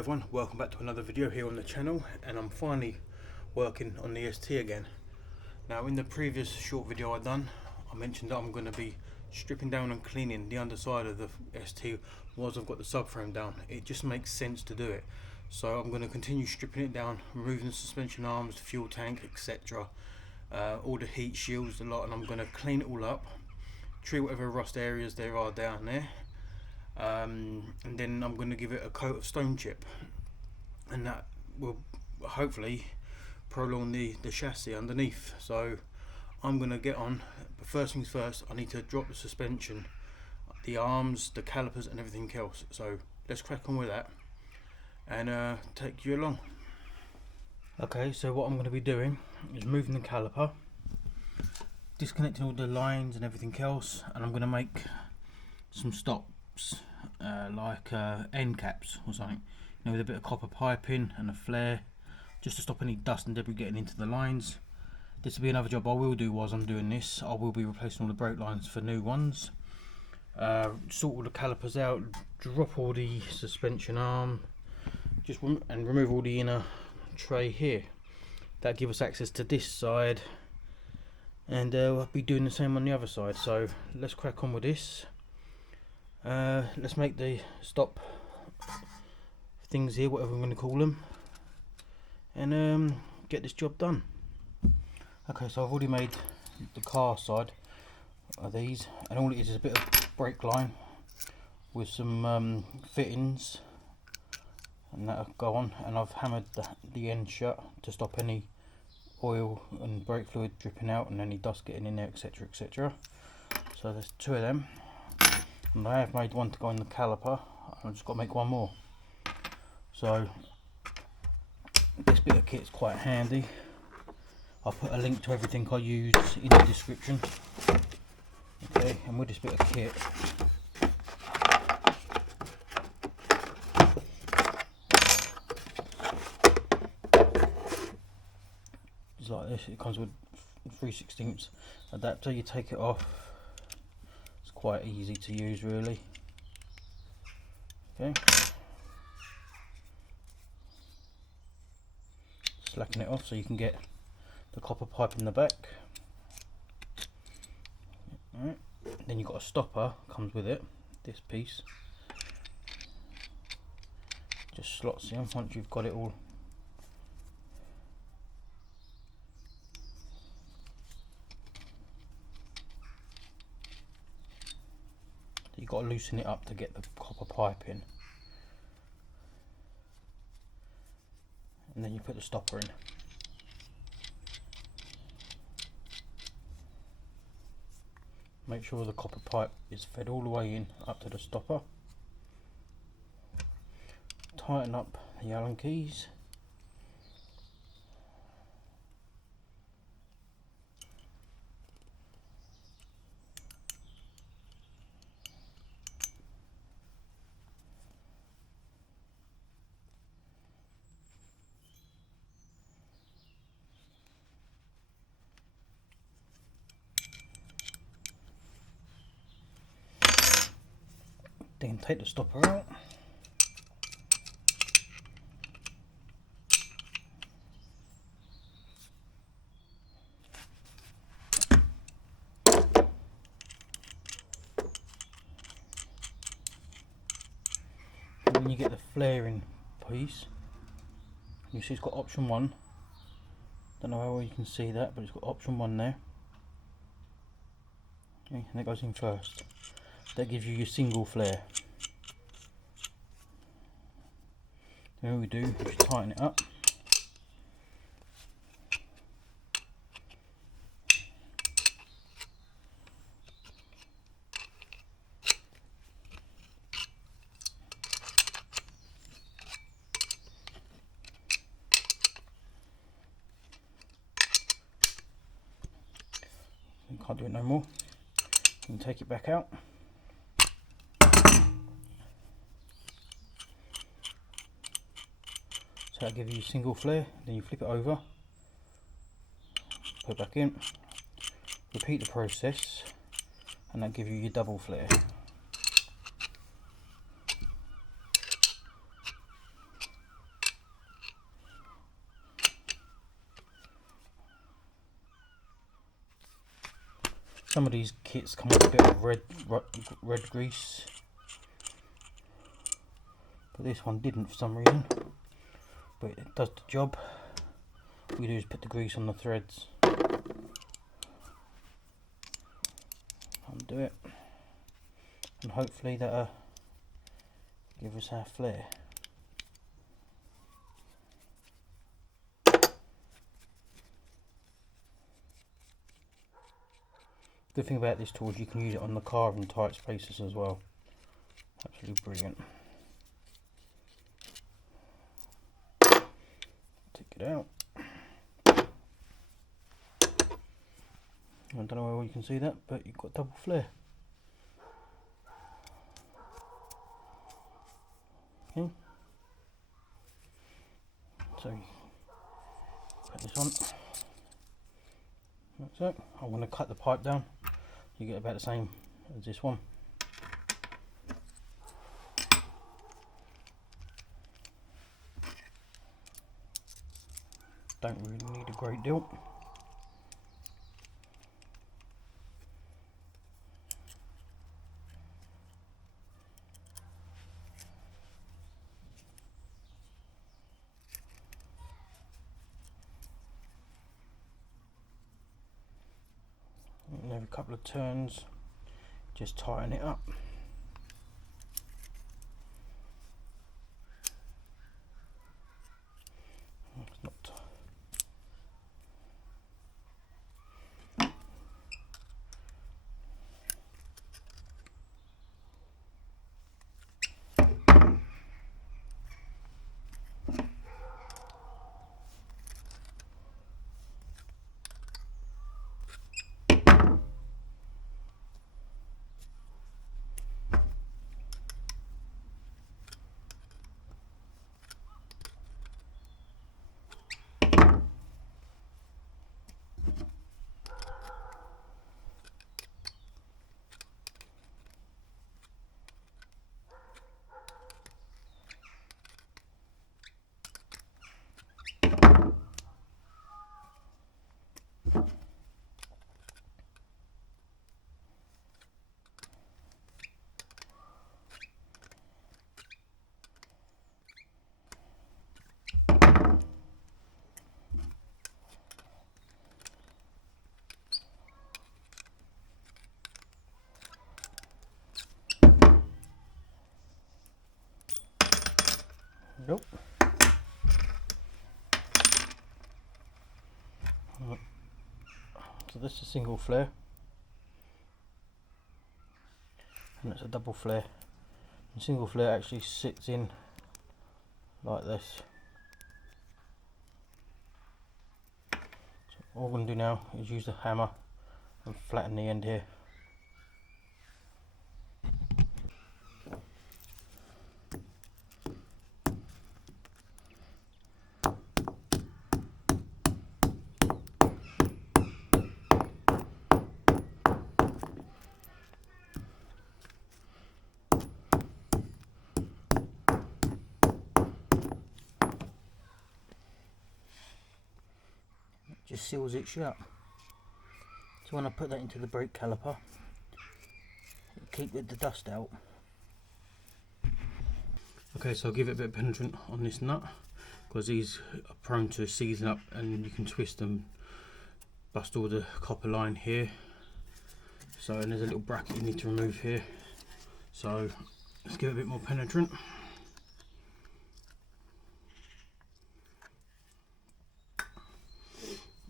Everyone, welcome back to another video here on the channel, and I'm finally working on the ST again. Now, in the previous short video I mentioned that I'm going to be stripping down and cleaning the underside of the ST once I've got the subframe down. It just makes sense to do it, so I'm going to continue stripping it down, removing the suspension arms, the fuel tank, etc., all the heat shields, the lot, and I'm going to clean it all up, treat whatever rust areas there are down there. And then I'm going to give it a coat of stone chip, and that will hopefully prolong the chassis underneath. So I'm going to get on, but first things first, I need to drop the suspension, the arms, the calipers and everything else. So let's crack on with that and take you along. Okay, so what I'm going to be doing is moving the caliper, disconnecting all the lines and everything else, and I'm going to make some stops, like end caps or something, with a bit of copper piping and a flare, just to stop any dust and debris getting into the lines. This will be another job I will do whilst I'm doing this. I will be replacing all the brake lines for new ones, sort all the calipers out, drop all the suspension arm, and remove all the inner tray here. That give us access to this side, and I'll be doing the same on the other side. So let's crack on with this. Let's make the stop things here, whatever I'm going to call them, and get this job done. Okay, so I've already made the car side of these, and all it is a bit of Brakeline with some fittings, and that'll go on, and I've hammered the end shut to stop any oil and brake fluid dripping out and any dust getting in there, etc, etc. So there's two of them, and I have made one to go in the caliper. I've just got to make one more. So this bit of kit is quite handy. I'll put a link to everything I use in the description. Okay, and with this bit of kit, it's like this. It comes with 3/16 adapter. You take it off. It's quite easy to use, really. Okay. Slacken it off so you can get the copper pipe in the back. Alright. Then you've got a stopper, comes with it, this piece. Just slots in once you've got it all. You've got to loosen it up to get the copper pipe in. And then you put the stopper in. Make sure the copper pipe is fed all the way in up to the stopper. Tighten up the Allen keys. Then take the stopper out. And then you get the flaring piece. You see it's got option 1. Don't know how well you can see that, but it's got option 1 there. Okay, and that goes in first. That gives you your single flare. Then all we do is just tighten it up. You can't do it no more. You can take it back out. So that'll give you a single flare, then you flip it over, put it back in, repeat the process, and that'll give you your double flare. Some of these kits come with a bit of red grease, but this one didn't for some reason, but it does the job. What we do is put the grease on the threads, undo it, and hopefully that'll give us our flare. Good thing about this tool is you can use it on the car in tight spaces as well. Absolutely brilliant. Take it out. I don't know whether you can see that, but you've got double flare. Okay. So you put this on. That's it. I'm going to cut the pipe down. You get about the same as this one. Don't really need a great deal. And every couple of turns, just tighten it up. It's not. Nope. So this is a single flare, and it's a double flare. The single flare actually sits in like this. So all we're going to do now is use the hammer and flatten the end here. Just seals it shut. So when I put that into the brake caliper, it'll keep the dust out. Okay, so I'll give it a bit of penetrant on this nut, because these are prone to seizing up and you can twist them, bust all the copper line here. So, and there's a little bracket you need to remove here. So let's give it a bit more penetrant.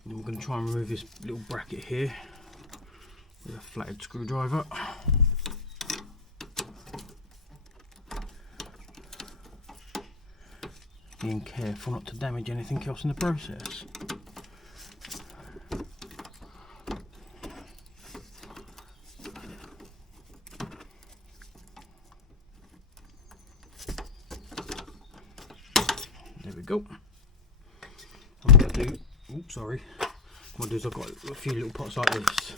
And we're going to try and remove this little bracket here with a flathead screwdriver. Being careful not to damage anything else in the process. There we go. I'm going to do, oops, sorry. What I'll do is I've got a few little pots like this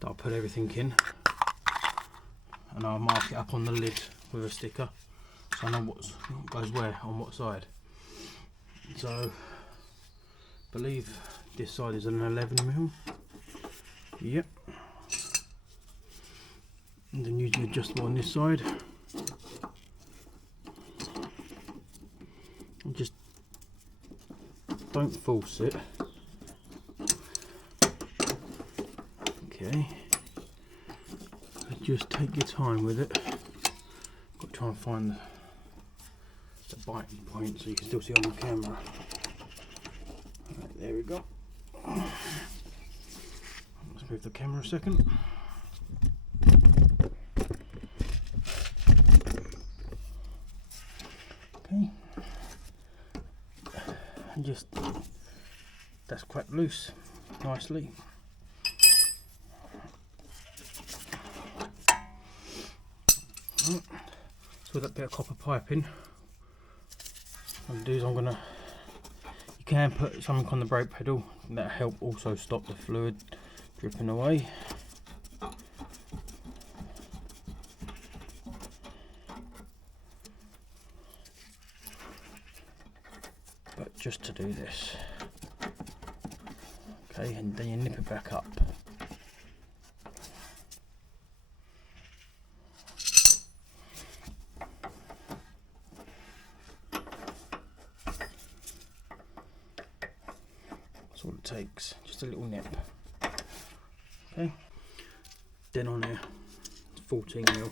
that I'll put everything in, and I'll mark it up on the lid with a sticker so I know what goes where on what side. So I believe this side is an 11mm. Yep. and then use the adjustable on this side. And just don't force it. Okay. Just take your time with it. Got to try and find the biting point so you can still see on the camera. Right, there we go. Let's move the camera a second. Okay. And just, that's quite loose nicely. So with that bit of copper piping, what I'm going to do is you can put something on the brake pedal, and that'll help also stop the fluid dripping away. But just to do this, okay, and then you nip it back up. That's all it takes, just a little nip. Okay, then on here, 14mm.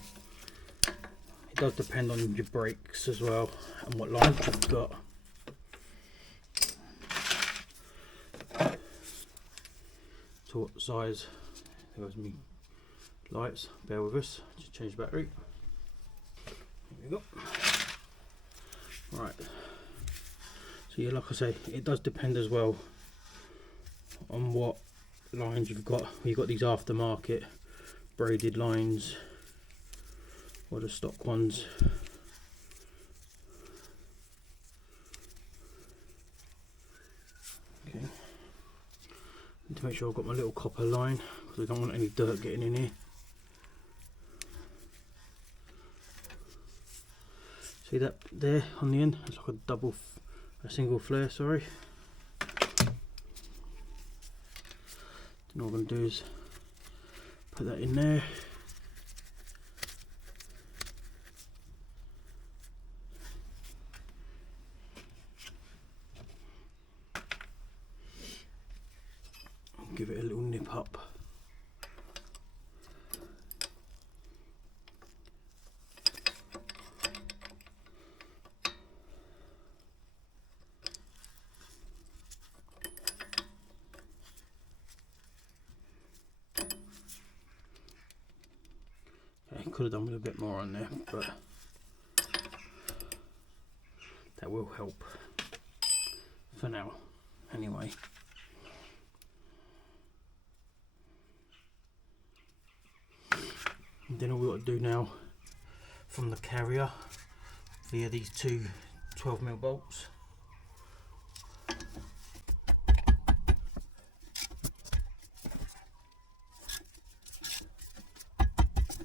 It does depend on your brakes as well and what lines you've got. So what size? There goes me lights. Bear with us. Just change battery. There we go. Right. So yeah, like I say, it does depend as well on what lines you've got. You've got these aftermarket braided lines or the stock ones. Okay. Need to make sure I've got my little copper line because I don't want any dirt getting in here. See that there on the end? It's like a single flare, sorry. Then all I'm going to do is put that in there. Give it a little nip up. Okay, could have done with a bit more on there, but that will help for now anyway. And then all we've got to do now from the carrier via these two 12mm bolts.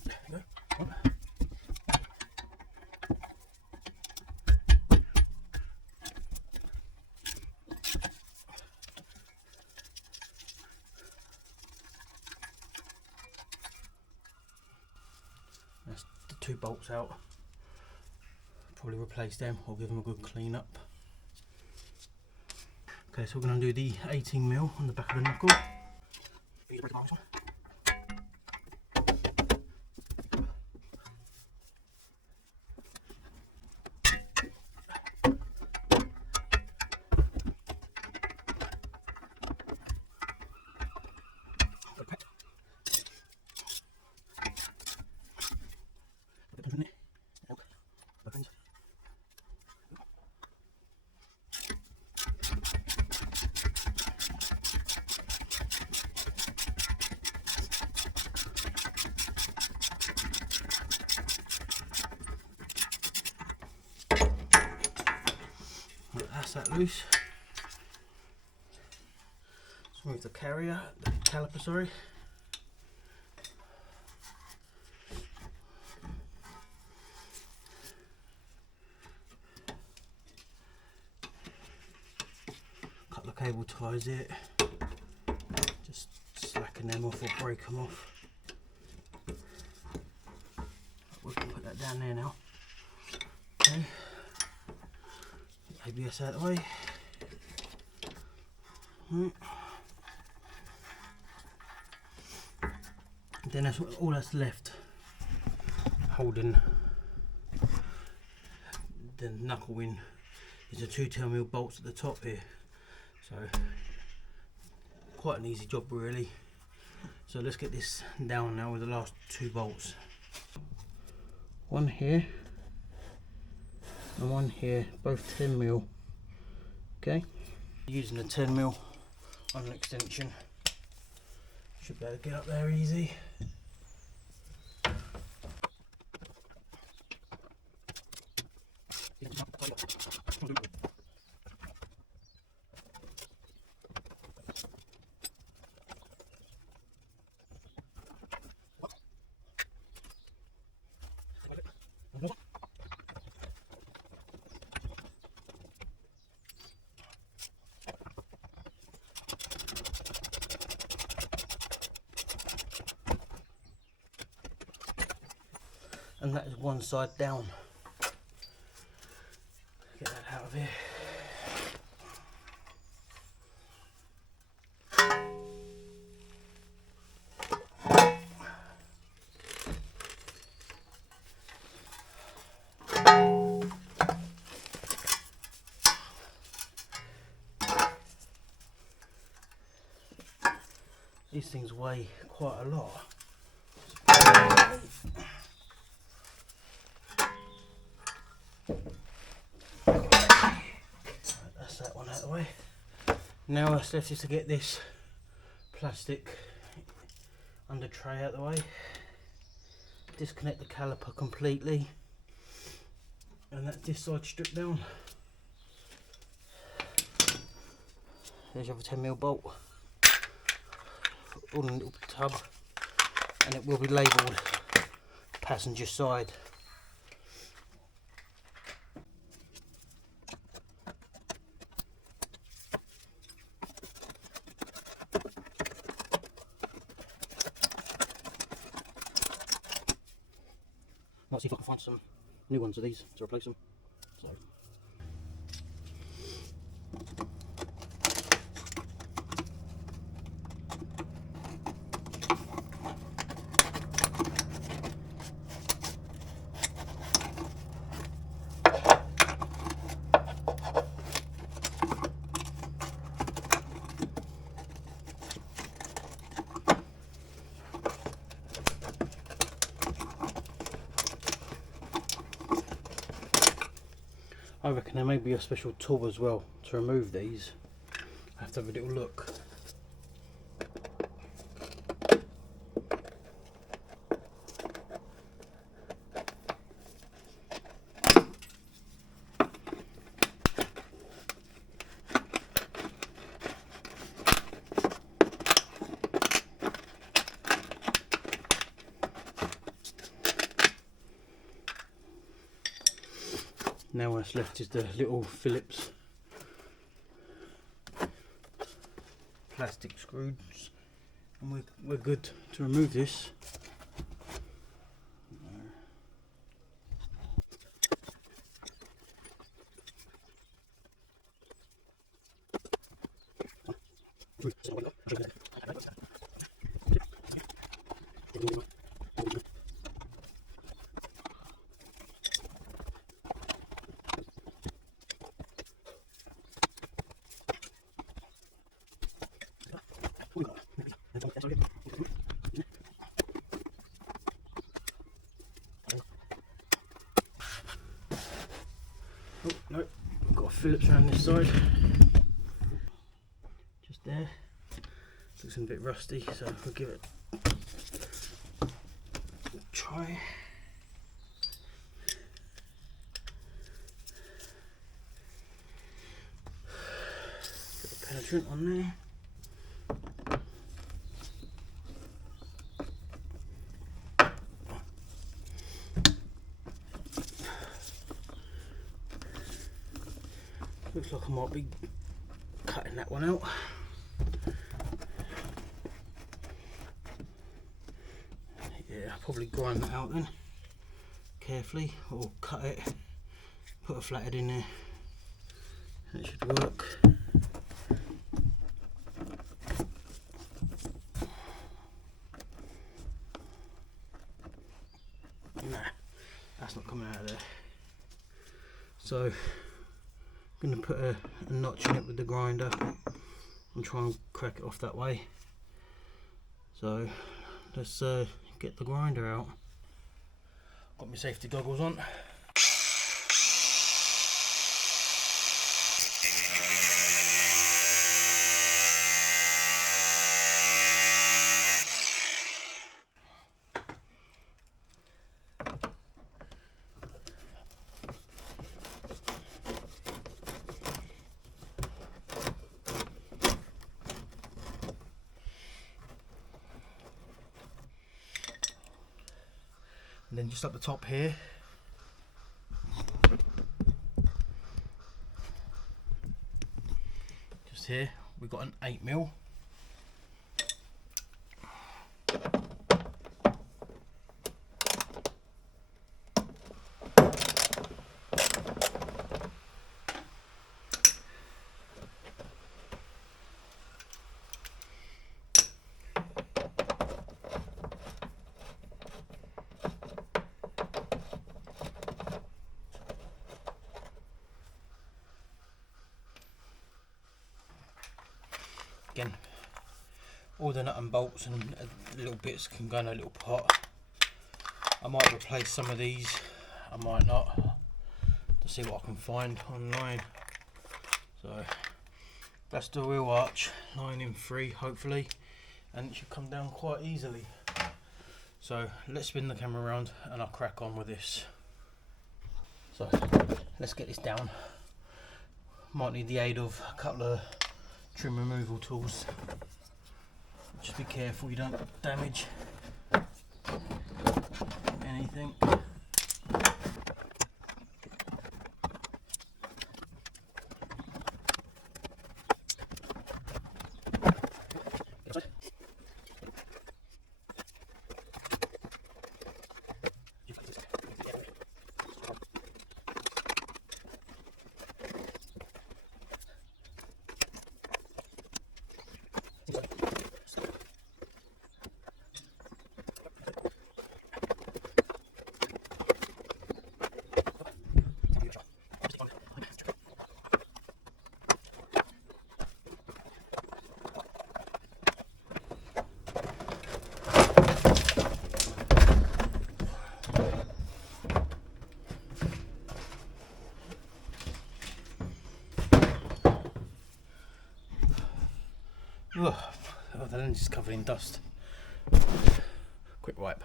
There we go. That's the two bolts out. Probably replace them or give them a good clean up. Okay, so we're going to do the 18mm on the back of the knuckle. That's that loose. Let's move the carrier, the caliper, sorry. Cut the cable ties it. Just slacken them off or break them off. it down there now. Okay. ABS out of the way. Right. Then that's all that's left holding the knuckle in is the 210mm bolts at the top here. So quite an easy job really. So let's get this down now with the last 2 bolts. One here and one here, both 10mm. Okay, using a 10mm on an extension, should be able to get up there easy. And that is one side down. Get that out of here. These things weigh quite a lot. That's that one out of the way. Now what's left is to get this plastic under tray out of the way, disconnect the caliper completely, and that's this side stripped down. There's your other 10mm bolt, all in a little tub, and it will be labelled passenger side. Might see if I can find some new ones of these to replace them. So. I reckon there may be a special tool as well to remove these. I have to have a little look. Now what's left is the little Phillips plastic screws, and we're good to remove this. Oh no, we've got a Phillips around this side. Just there. Looks a bit rusty, so we'll give it a try. Got a penetrant on there. Looks like I might be cutting that one out. Yeah, I'll probably grind that out then. carefully, or cut it, put a flathead in there. That should work. Nah, that's not coming out of there. So I'm going to put a notch in it with the grinder and try and crack it off that way. So let's get the grinder out. Got my safety goggles on. And then just up the top here, just here, we've got an 8mm. Again, all the nut and bolts and little bits can go in a little pot. I might replace some of these, I might not, to see what I can find online. So that's the wheel arch, line in 3 hopefully, and it should come down quite easily. So let's spin the camera around and I'll crack on with this. So let's get this down. Might need the aid of a couple of trim removal tools. Just be careful you don't damage anything. Oh, the lens is covered in dust. Quick wipe.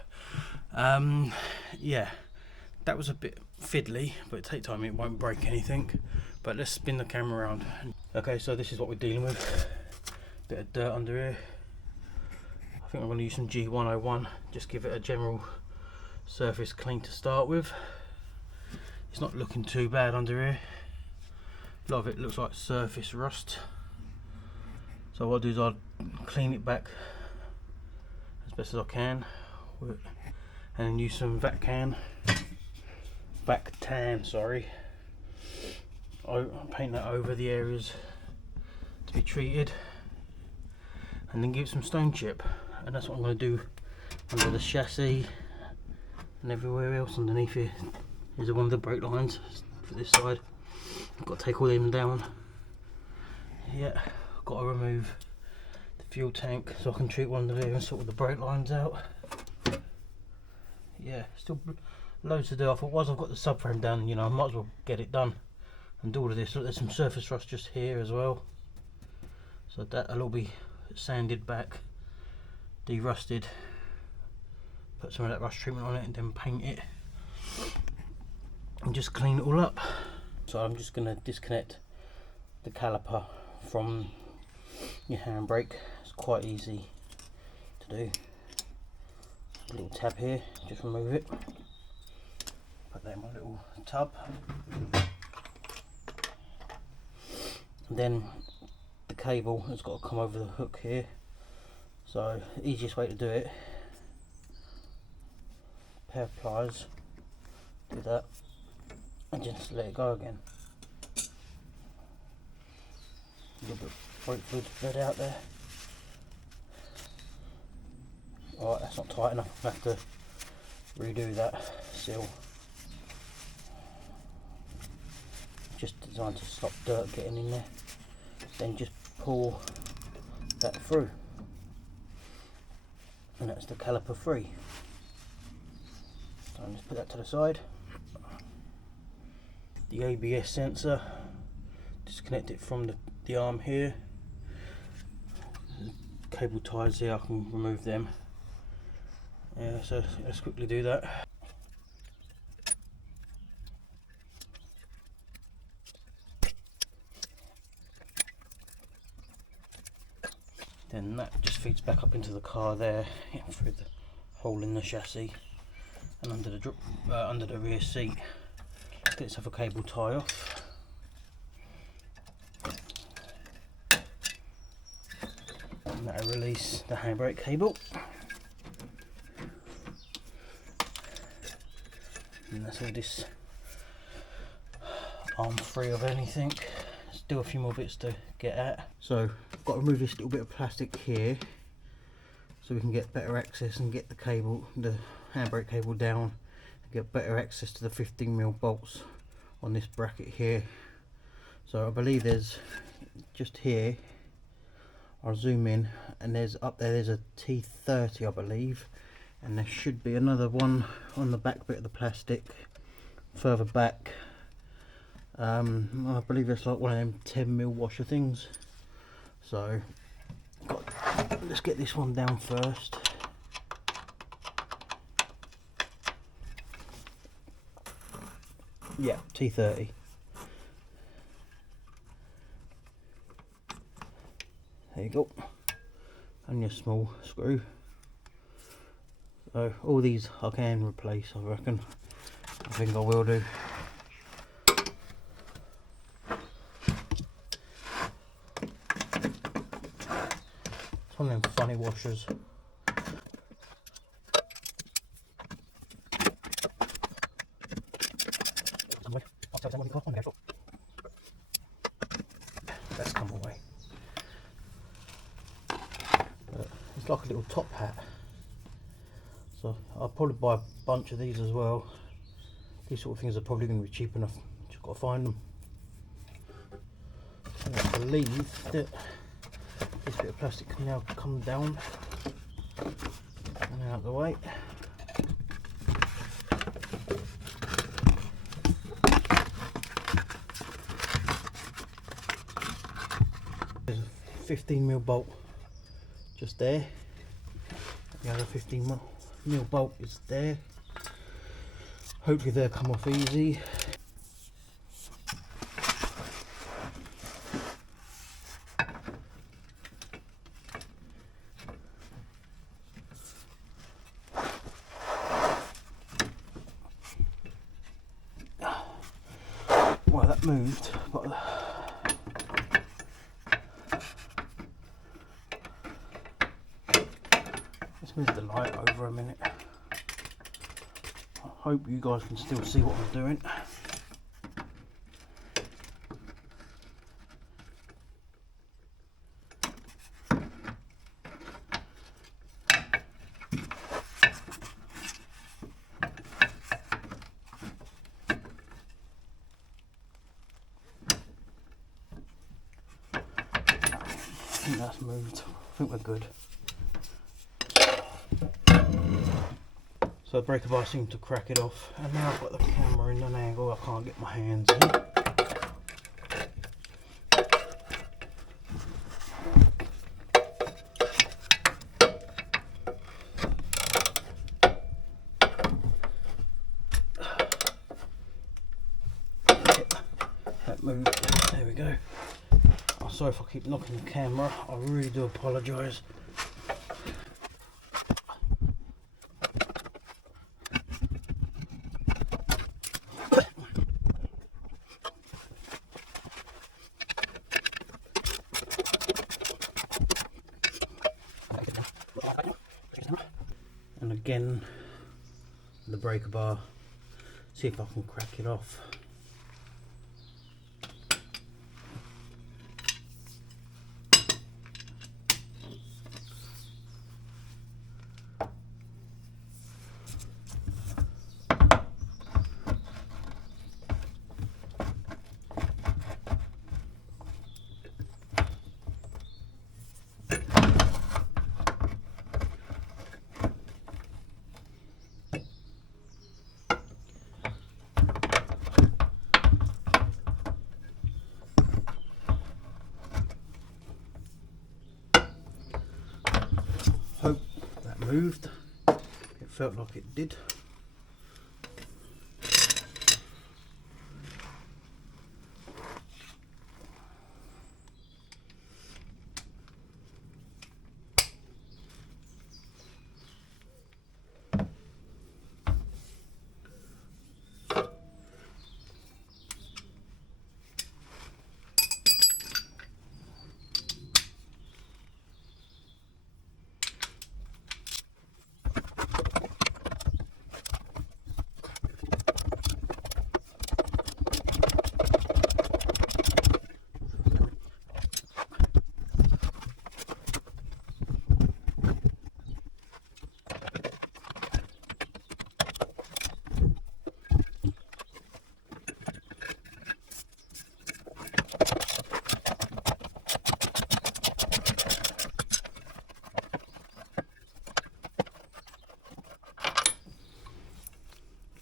Yeah, that was a bit fiddly, but it takes time, it won't break anything. But let's spin the camera around. Okay, so this is what we're dealing with. Bit of dirt under here. I think I'm going to use some G101, just give it a general surface clean to start with. It's not looking too bad under here. A lot of it looks like surface rust. So what I'll do is I'll clean it back as best as I can, and then use some Bactan, sorry. I'll paint that over the areas to be treated, and then give it some stone chip, and that's what I'm going to do under the chassis and everywhere else underneath here. These are one of the brake lines for this side. I've got to take all them down. Yeah. Got to remove the fuel tank so I can treat one of there and sort the brake lines out. Yeah, still loads to do. I thought once I've got the subframe done, you know, I might as well get it done and do all of this. So there's some surface rust just here as well, so that'll all be sanded back, de-rusted, put some of that rust treatment on it, and then paint it and just clean it all up. So I'm just going to disconnect the caliper from your handbrake. It's quite easy to do. A little tab here, just remove it, put that in my little tub, and then the cable has got to come over the hook here. So the easiest way to do it, pair of pliers, do that and just let it go again. A little bit of brake fluid spread out there. Alright, that's not tight enough, I'm going to have to redo that seal. Just designed to stop dirt getting in there. Then just pull that through. And that's the caliper free. So I'll just put that to the side. The ABS sensor, disconnect it from the arm here. Cable ties here, I can remove them. Yeah, so let's quickly do that. Then that just feeds back up into the car there, through the hole in the chassis and under the rear seat. Let's have a cable tie off. And that'll release the handbrake cable. And that's all this arm free of anything. Still a few more bits to get at. So I've got to remove this little bit of plastic here so we can get better access and get the cable, the handbrake cable down, and get better access to the 15mm bolts on this bracket here. So I believe there's just here, I'll zoom in, and there's up there, there's a T30 I believe, and there should be another one on the back bit of the plastic further back. I believe it's like one of them 10mm washer things. So let's get this one down first. Yeah, T30. There you go. And your small screw. So all these I can replace, I reckon. I think I will do. It's one of them funny washers. That's come away. It's like a little top hat. So I'll probably buy a bunch of these as well. These sort of things are probably going to be cheap enough. Just got to find them. And I believe that this bit of plastic can now come down and out of the way. There's a 15mm bolt just there. The other 15mm bolt is there. Hopefully they'll come off easy. Well, that moved, but let's move the light over a minute. I hope you guys can still see what I'm doing. I think that's moved. I think we're good. So the breaker bar seemed to crack it off, and now I've got the camera in an angle I can't get my hands in. That moved. There we go. I'm sorry if I keep knocking the camera. I really do apologise. And again, the breaker bar see if I can crack it off. Hope that moved. It felt like it did.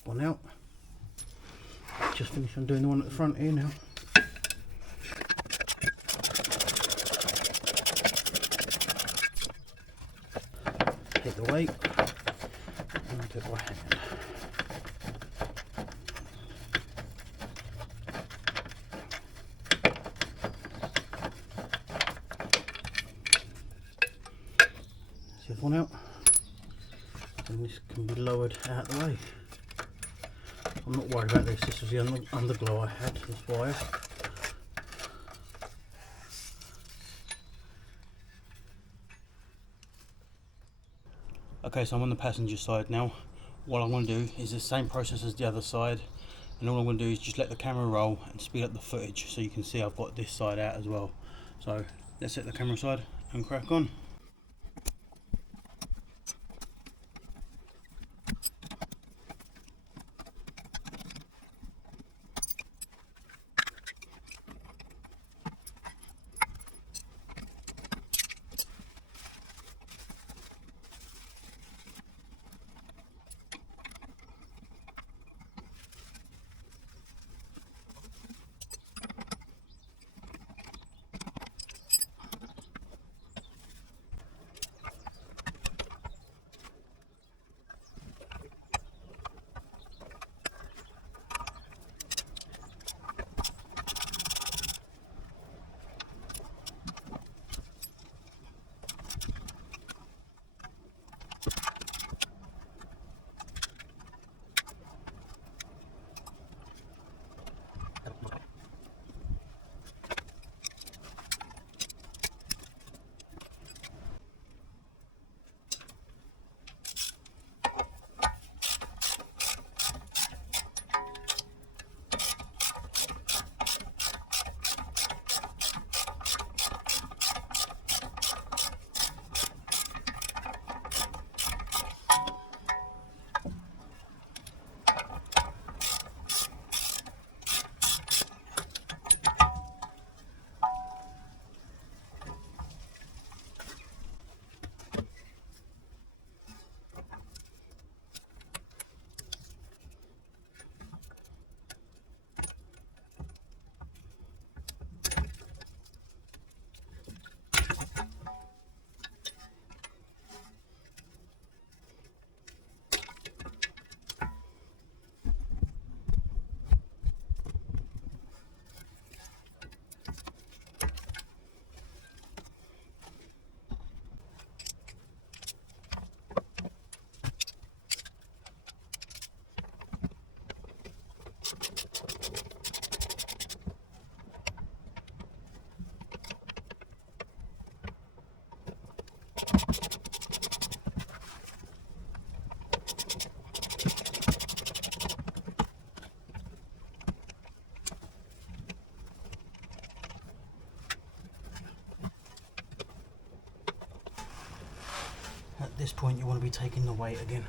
One out. Just finished on doing the one at the front here now. Hit the weight and I'll do it by hand. See if one out, and this can be lowered out of the way. I'm not worried about this, this was the underglow I had, this wire. Okay, so I'm on the passenger side now. What I'm going to do is the same process as the other side, and all I'm going to do is just let the camera roll and speed up the footage so you can see I've got this side out as well. So let's set the camera side and crack on. this point you want to be taking the weight again.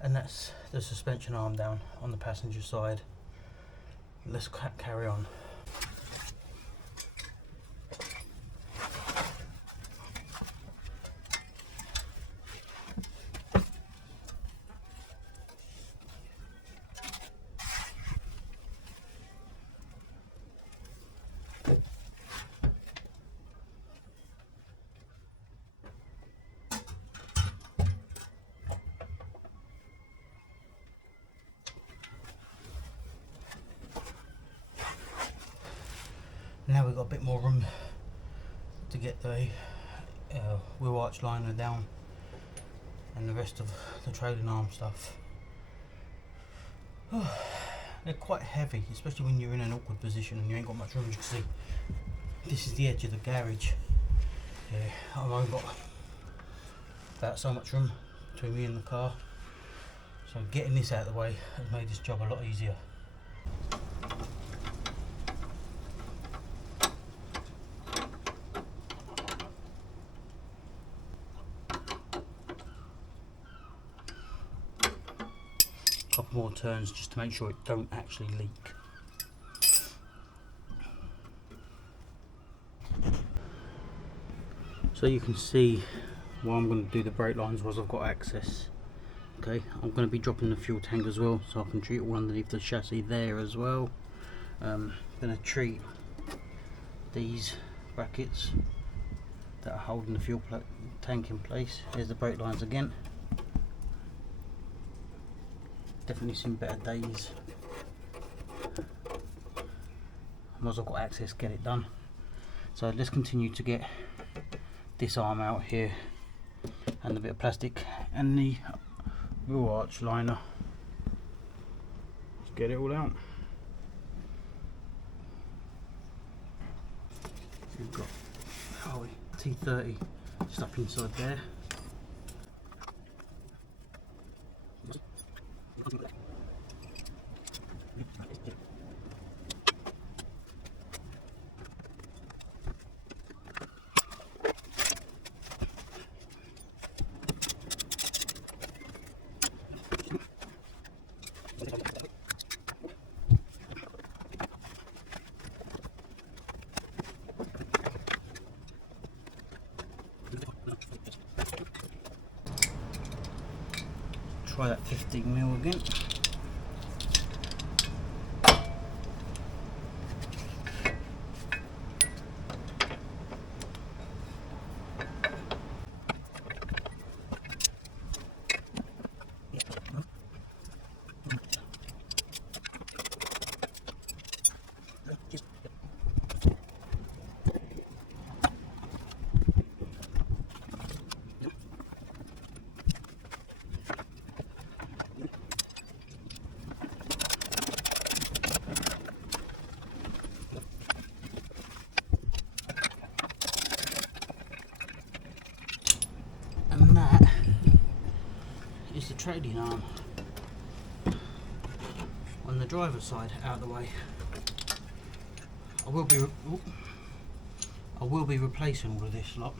And that's the suspension arm down on the passenger side. Let's carry on. Now we've got a bit more room to get the wheel arch liner down and the rest of the trailing arm stuff. They're quite heavy, especially when you're in an awkward position and you ain't got much room. As you can see, this is the edge of the garage. Yeah, I've only got about so much room between me and the car, so getting this out of the way has made this job a lot easier. Couple more turns just to make sure it don't actually leak. So you can see why I'm going to do the brake lines was I've got access. Okay, I'm going to be dropping the fuel tank as well, so I can treat it all underneath the chassis there as well. I'm going to treat these brackets that are holding the fuel tank in place. Here's the brake lines again. Definitely seen better days. Once I've got access, get it done. So let's continue to get this arm out here and the bit of plastic and the wheel arch liner. Let's get it all out. We've got T30 just up inside there. Try that 15mm again. And that is the trading arm on the driver's side out of the way. I will be replacing all of this lot.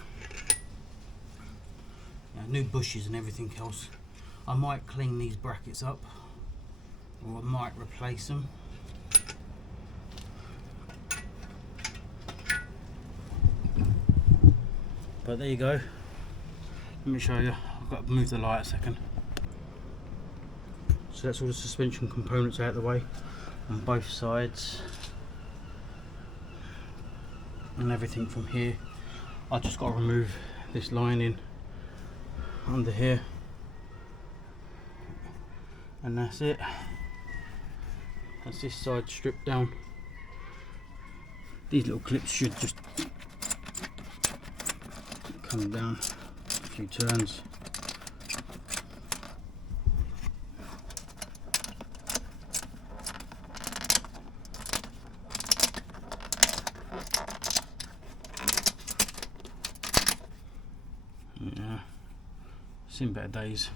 New bushes and everything else. I might clean these brackets up, or I might replace them. But there you go. Let me show you. I've got to move the light a second. So that's all the suspension components out of the way on both sides and everything from here. I just got to remove this lining under here, and that's it. That's this side stripped down. These little clips should just coming down a few turns. Yeah, seen better days.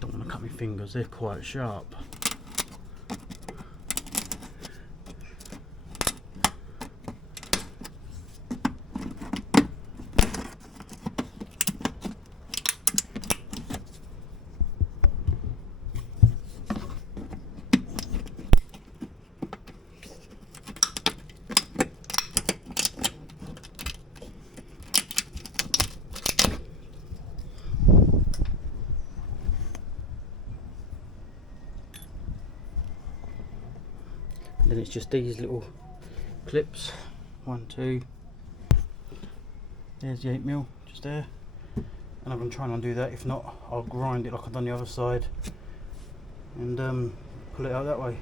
Don't want to cut my fingers, they're quite sharp. Then it's just these little clips, 1, 2, there's the 8mm just there, and I'm going to try and undo that. If not, I'll grind it like I've done the other side and pull it out that way.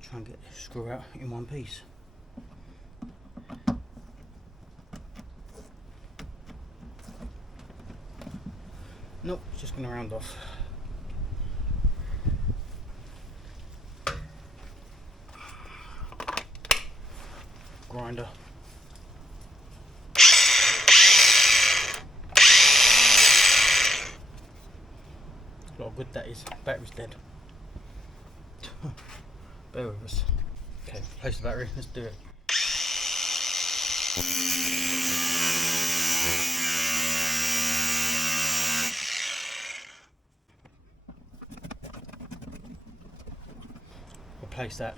Try and get this screw out in one piece. Nope, it's just going to round off. Grinder. Look how good that is. Battery's dead. Bear with us. Okay, place the battery, let's do it. Replace that.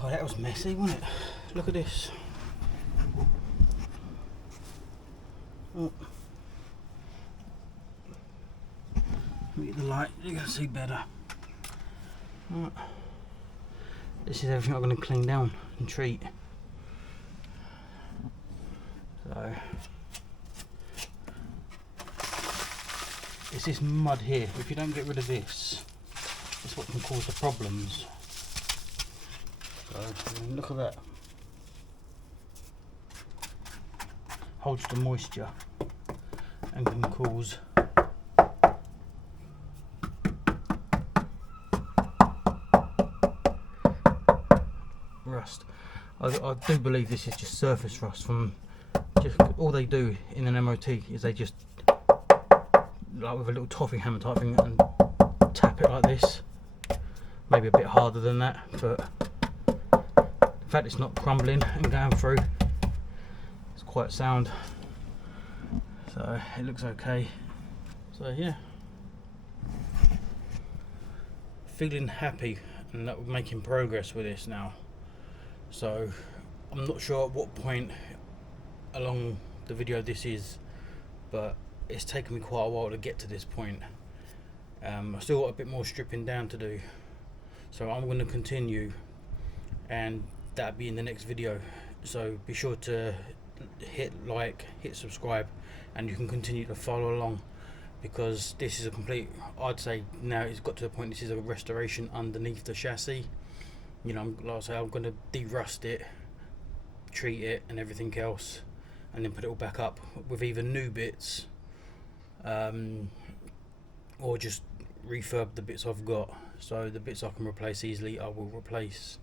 Oh, that was messy, wasn't it? Look at this. Oh. Let me get the light, you can see better. Right. This is everything I'm going to clean down and treat. So, it's this mud here. If you don't get rid of this, it's what can cause the problems. So, look at that. Holds the moisture and can cause rust. I do believe this is just surface rust from just all they do in an MOT is they just, like with a little toffee hammer type thing, and tap it like this. Maybe a bit harder than that, but the fact it's not crumbling and going through, it's quite sound. So it looks okay. So yeah, feeling happy and that we're making progress with this now. So I'm not sure at what point along the video this is, but it's taken me quite a while to get to this point. I've still got a bit more stripping down to do, so I'm going to continue, and that'll be in the next video. So be sure to hit like, hit subscribe, and you can continue to follow along, because this is a complete, I'd say now it's got to the point this is a restoration underneath the chassis. you know, like I say, I'm going to de-rust it, treat it and everything else, and then put it all back up with either new bits or just refurb the bits I've got. So the bits I can replace easily, I will replace.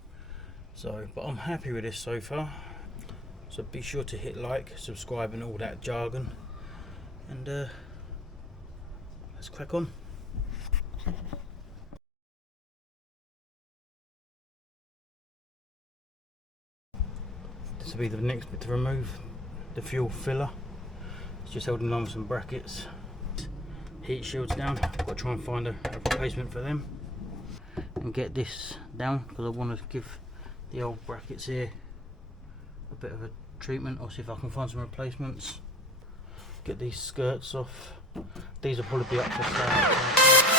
So, but I'm happy with this so far. So be sure to hit like, subscribe and all that jargon, and let's crack on. This will be the next bit to remove, the fuel filler. It's just holding on with some brackets. Heat shields down, I've got to try and find a replacement for them and get this down, because I want to give the old brackets here a bit of a treatment, or see if I can find some replacements. Get these skirts off. These will probably be up for sale.